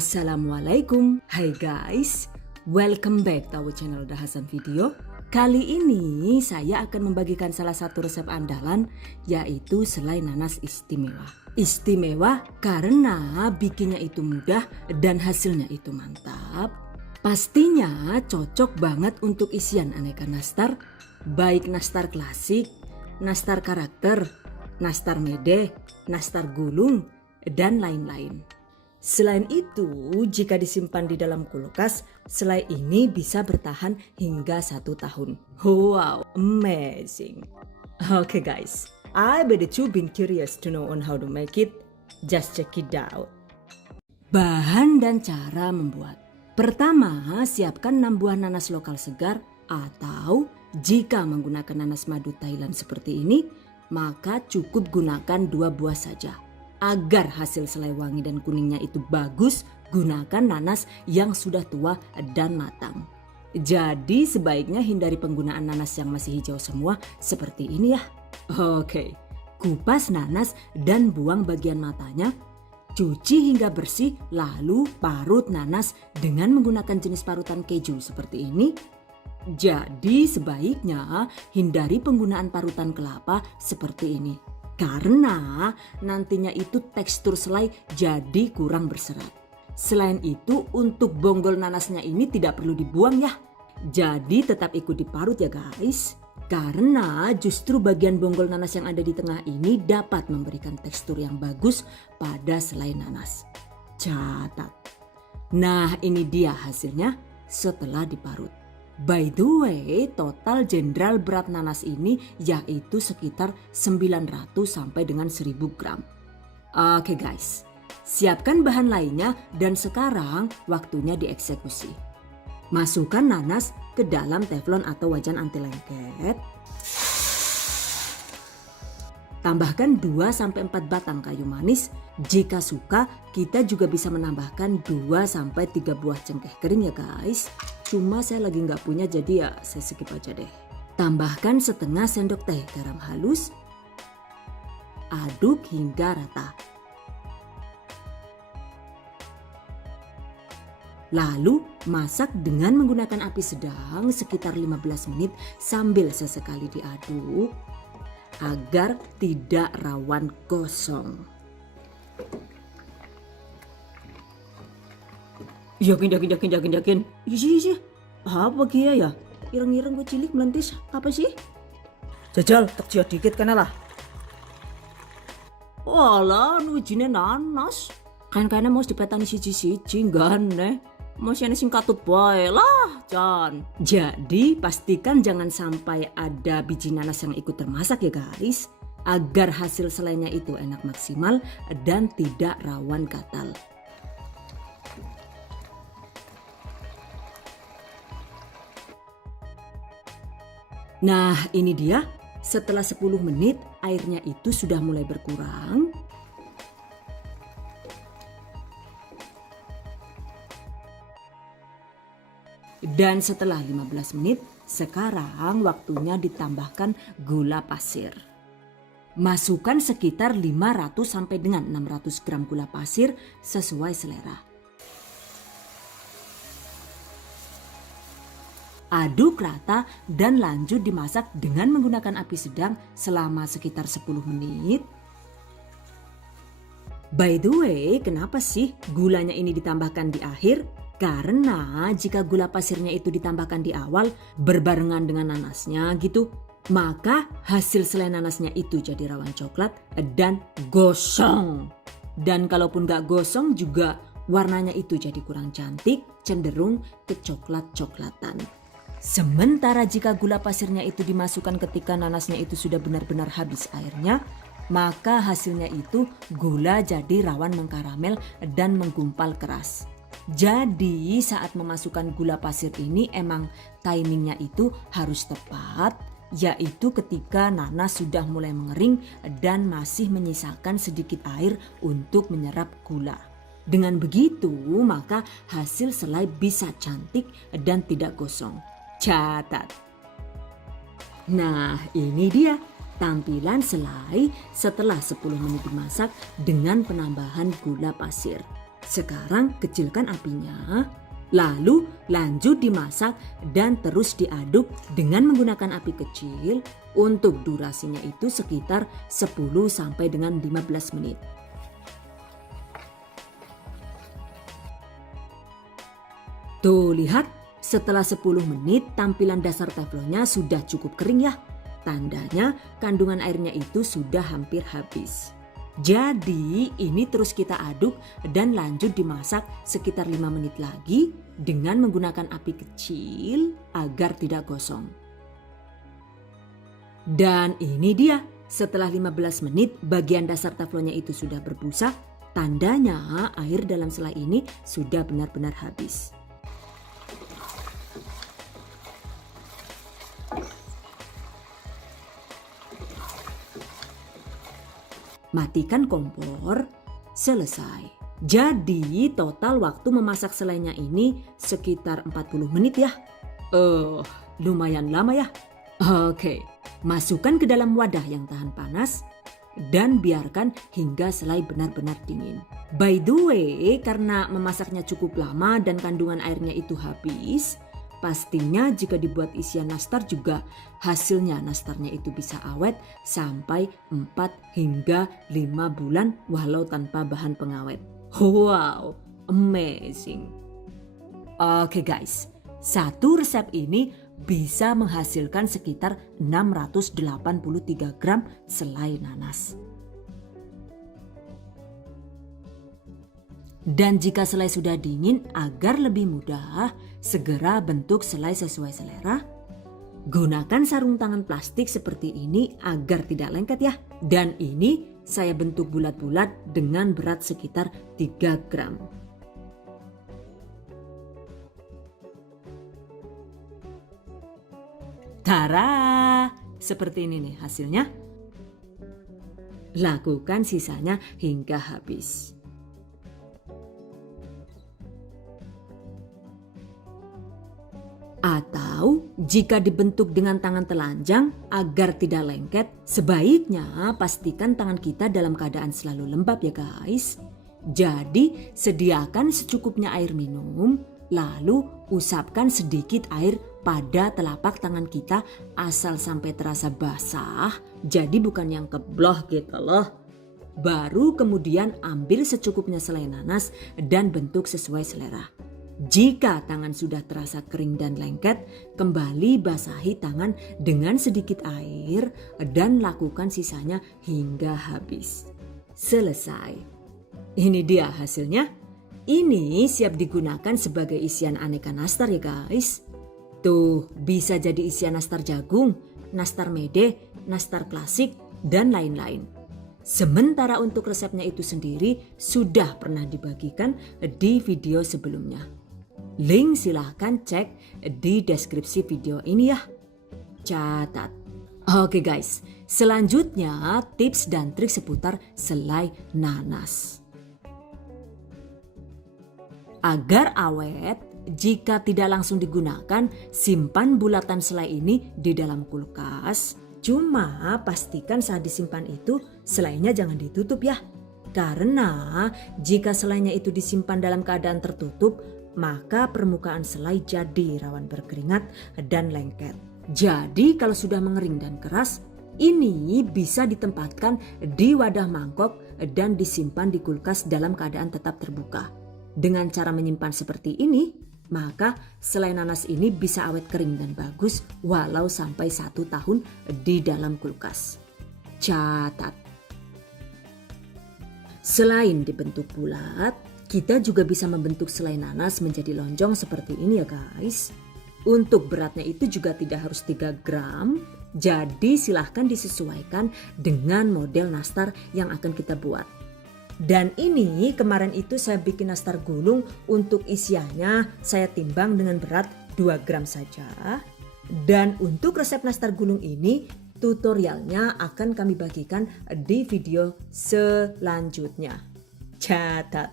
Assalamualaikum, hai guys, welcome back to our channel Dahasan Video. Kali ini saya akan membagikan salah satu resep andalan, yaitu selai nanas istimewa. Istimewa karena bikinnya itu mudah dan hasilnya itu mantap. Pastinya cocok banget untuk isian aneka nastar, baik nastar klasik, nastar karakter, nastar mede, nastar gulung, dan lain-lain. Selain itu, jika disimpan di dalam kulkas, selai ini bisa bertahan hingga 1 tahun. Wow, amazing. Okay guys, I bet you been curious to know on how to make it. Just check it out. Bahan dan cara membuat. Pertama, siapkan 6 buah nanas lokal segar, atau jika menggunakan nanas madu Thailand seperti ini, maka cukup gunakan 2 buah saja. Agar hasil selai wangi dan kuningnya itu bagus, gunakan nanas yang sudah tua dan matang. Jadi sebaiknya hindari penggunaan nanas yang masih hijau semua seperti ini ya. Oke, kupas nanas dan buang bagian matanya. Cuci hingga bersih, lalu parut nanas dengan menggunakan jenis parutan keju seperti ini. Jadi sebaiknya hindari penggunaan parutan kelapa seperti ini. Karena nantinya itu tekstur selai jadi kurang berserat. Selain itu, untuk bonggol nanasnya ini tidak perlu dibuang ya. Jadi tetap ikut diparut ya guys. Karena justru bagian bonggol nanas yang ada di tengah ini dapat memberikan tekstur yang bagus pada selai nanas. Catat. Nah, ini dia hasilnya setelah diparut. By the way, total jenderal berat nanas ini yaitu sekitar 900 sampai dengan 1000 gram. Oke guys, siapkan bahan lainnya dan sekarang waktunya dieksekusi. Masukkan nanas ke dalam teflon atau wajan anti lengket. Tambahkan 2-4 batang kayu manis. Jika suka, kita juga bisa menambahkan 2-3 buah cengkeh kering ya guys. Cuma saya lagi nggak punya, jadi ya saya skip aja deh. Tambahkan setengah sendok teh garam halus. Aduk hingga rata. Lalu masak dengan menggunakan api sedang sekitar 15 menit sambil sesekali diaduk agar tidak rawan gosong. Yakin. Isi. Apa kia ya? Ireng-ireng gue cilik melentis. Apa sih? Jajal, tak cia dikit kan lah. Walah, nujine nanas. Kan mau dipetani siji-siji gane. Masih ada sing katut bae lah, Jan. Jadi pastikan jangan sampai ada biji nanas yang ikut termasak ya guys. Agar hasil selainya itu enak maksimal dan tidak rawan gatal. Nah, ini dia. Setelah 10 menit airnya itu sudah mulai berkurang. Dan setelah 15 menit, sekarang waktunya ditambahkan gula pasir. Masukkan sekitar 500 sampai dengan 600 gram gula pasir sesuai selera. Aduk rata dan lanjut dimasak dengan menggunakan api sedang selama sekitar 10 menit. By the way, kenapa sih gulanya ini ditambahkan di akhir? Karena jika gula pasirnya itu ditambahkan di awal berbarengan dengan nanasnya gitu, maka hasil selai nanasnya itu jadi rawan coklat dan gosong. Dan kalaupun gak gosong juga warnanya itu jadi kurang cantik, cenderung kecoklat-coklatan. Sementara jika gula pasirnya itu dimasukkan ketika nanasnya itu sudah benar-benar habis airnya, maka hasilnya itu gula jadi rawan mengkaramel dan menggumpal keras. Jadi saat memasukkan gula pasir ini emang timingnya itu harus tepat, yaitu ketika nanas sudah mulai mengering dan masih menyisakan sedikit air untuk menyerap gula. Dengan begitu maka hasil selai bisa cantik dan tidak gosong. Catat. Nah, ini dia tampilan selai setelah 10 menit dimasak dengan penambahan gula pasir. Sekarang kecilkan apinya, lalu lanjut dimasak dan terus diaduk dengan menggunakan api kecil untuk durasinya itu sekitar 10 sampai dengan 15 menit. Tuh lihat, setelah 10 menit tampilan dasar teflonnya sudah cukup kering ya. Tandanya kandungan airnya itu sudah hampir habis. Jadi ini terus kita aduk dan lanjut dimasak sekitar 5 menit lagi dengan menggunakan api kecil agar tidak gosong. Dan ini dia, setelah 15 menit bagian dasar teflonnya itu sudah berbusa, tandanya air dalam selai ini sudah benar-benar habis. Matikan kompor, selesai. Jadi total waktu memasak selainya ini sekitar 40 menit ya. Lumayan lama ya. Oke, masukkan ke dalam wadah yang tahan panas dan biarkan hingga selai benar-benar dingin. By the way, karena memasaknya cukup lama dan kandungan airnya itu habis, pastinya jika dibuat isian nastar juga hasilnya nastarnya itu bisa awet sampai 4 hingga 5 bulan walau tanpa bahan pengawet. Wow, amazing. Oke guys, satu resep ini bisa menghasilkan sekitar 683 gram selai nanas. Dan jika selai sudah dingin, agar lebih mudah, segera bentuk selai sesuai selera. Gunakan sarung tangan plastik seperti ini agar tidak lengket ya. Dan ini saya bentuk bulat-bulat dengan berat sekitar 3 gram. Tara, seperti ini nih hasilnya. Lakukan sisanya hingga habis. Atau jika dibentuk dengan tangan telanjang agar tidak lengket, sebaiknya pastikan tangan kita dalam keadaan selalu lembab ya guys. Jadi sediakan secukupnya air minum, lalu usapkan sedikit air pada telapak tangan kita asal sampai terasa basah, jadi bukan yang kebloh gitu loh. Baru kemudian ambil secukupnya selai nanas dan bentuk sesuai selera. Jika tangan sudah terasa kering dan lengket, kembali basahi tangan dengan sedikit air dan lakukan sisanya hingga habis. Selesai. Ini dia hasilnya. Ini siap digunakan sebagai isian aneka nastar ya guys. Tuh, bisa jadi isian nastar jagung, nastar mede, nastar klasik, dan lain-lain. Sementara untuk resepnya itu sendiri sudah pernah dibagikan di video sebelumnya. Link silahkan cek di deskripsi video ini ya. Catat. Oke guys, selanjutnya tips dan trik seputar selai nanas. Agar awet, jika tidak langsung digunakan, simpan bulatan selai ini di dalam kulkas. Cuma pastikan saat disimpan itu selainya jangan ditutup ya. Karena jika selainya itu disimpan dalam keadaan tertutup, maka permukaan selai jadi rawan berkeringat dan lengket. Jadi kalau sudah mengering dan keras, ini bisa ditempatkan di wadah mangkok dan disimpan di kulkas dalam keadaan tetap terbuka. Dengan cara menyimpan seperti ini, maka selai nanas ini bisa awet kering dan bagus walau sampai 1 tahun di dalam kulkas. Catat. Selain dibentuk bulat, kita juga bisa membentuk selai nanas menjadi lonjong seperti ini ya guys. Untuk beratnya itu juga tidak harus 3 gram. Jadi silahkan disesuaikan dengan model nastar yang akan kita buat. Dan ini kemarin itu saya bikin nastar gulung, untuk isiannya saya timbang dengan berat 2 gram saja. Dan untuk resep nastar gulung ini tutorialnya akan kami bagikan di video selanjutnya. Catat.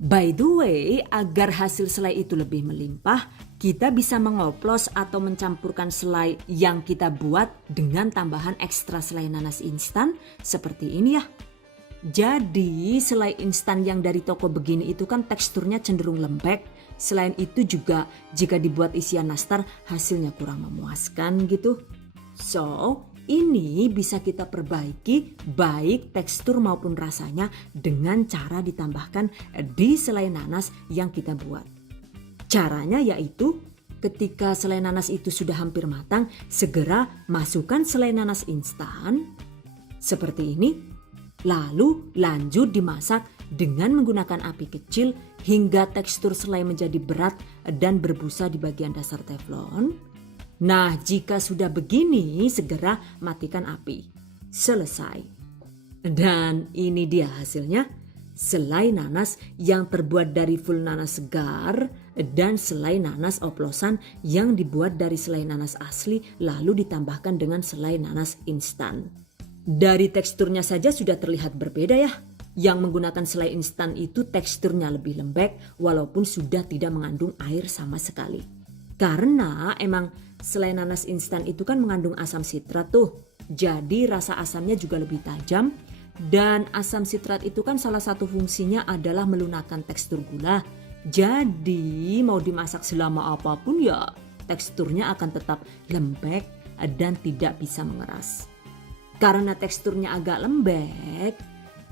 By the way, agar hasil selai itu lebih melimpah, kita bisa mengoplos atau mencampurkan selai yang kita buat dengan tambahan ekstra selai nanas instan seperti ini ya. Jadi selai instan yang dari toko begini itu kan teksturnya cenderung lembek. Selain itu juga jika dibuat isian nastar hasilnya kurang memuaskan gitu. So ini bisa kita perbaiki baik tekstur maupun rasanya dengan cara ditambahkan di selai nanas yang kita buat. Caranya yaitu ketika selai nanas itu sudah hampir matang, segera masukkan selai nanas instan seperti ini. Lalu lanjut dimasak dengan menggunakan api kecil hingga tekstur selai menjadi berat dan berbusa di bagian dasar teflon. Nah, jika sudah begini, segera matikan api. Selesai. Dan ini dia hasilnya. Selai nanas yang terbuat dari full nanas segar dan selai nanas oplosan yang dibuat dari selai nanas asli lalu ditambahkan dengan selai nanas instan. Dari teksturnya saja sudah terlihat berbeda ya. Yang menggunakan selai instan itu teksturnya lebih lembek walaupun sudah tidak mengandung air sama sekali. Karena emang selai nanas instan itu kan mengandung asam sitrat tuh. Jadi rasa asamnya juga lebih tajam. Dan asam sitrat itu kan salah satu fungsinya adalah melunakkan tekstur gula. Jadi mau dimasak selama apapun ya teksturnya akan tetap lembek dan tidak bisa mengeras. Karena teksturnya agak lembek,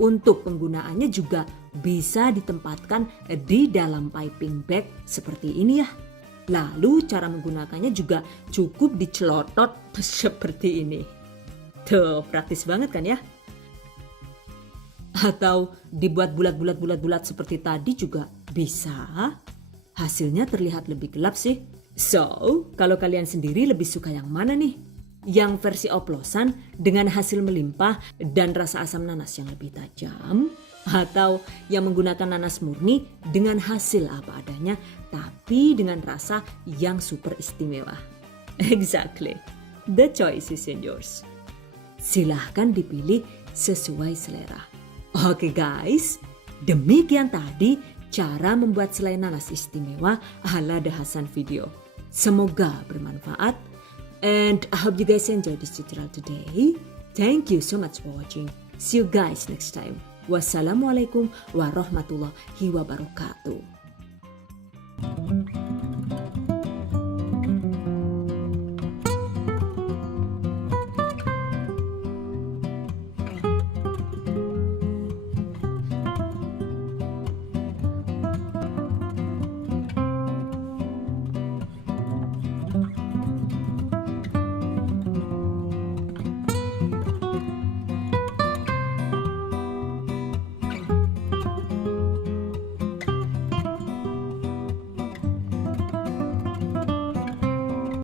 untuk penggunaannya juga bisa ditempatkan di dalam piping bag seperti ini ya. Lalu cara menggunakannya juga cukup dicelotot seperti ini. Tuh, praktis banget kan ya? Atau dibuat bulat-bulat seperti tadi juga bisa. Hasilnya terlihat lebih gelap sih. So, kalau kalian sendiri lebih suka yang mana nih? Yang versi oplosan dengan hasil melimpah dan rasa asam nanas yang lebih tajam, atau yang menggunakan nanas murni dengan hasil apa adanya tapi dengan rasa yang super istimewa. Exactly. The choice is in yours. Silahkan dipilih sesuai selera. Oke guys, demikian tadi cara membuat selai nanas istimewa ala The Hasan Video. Semoga bermanfaat. And I hope you guys enjoyed this tutorial today. Thank you so much for watching. See you guys next time. Wassalamualaikum warahmatullahi wabarakatuh.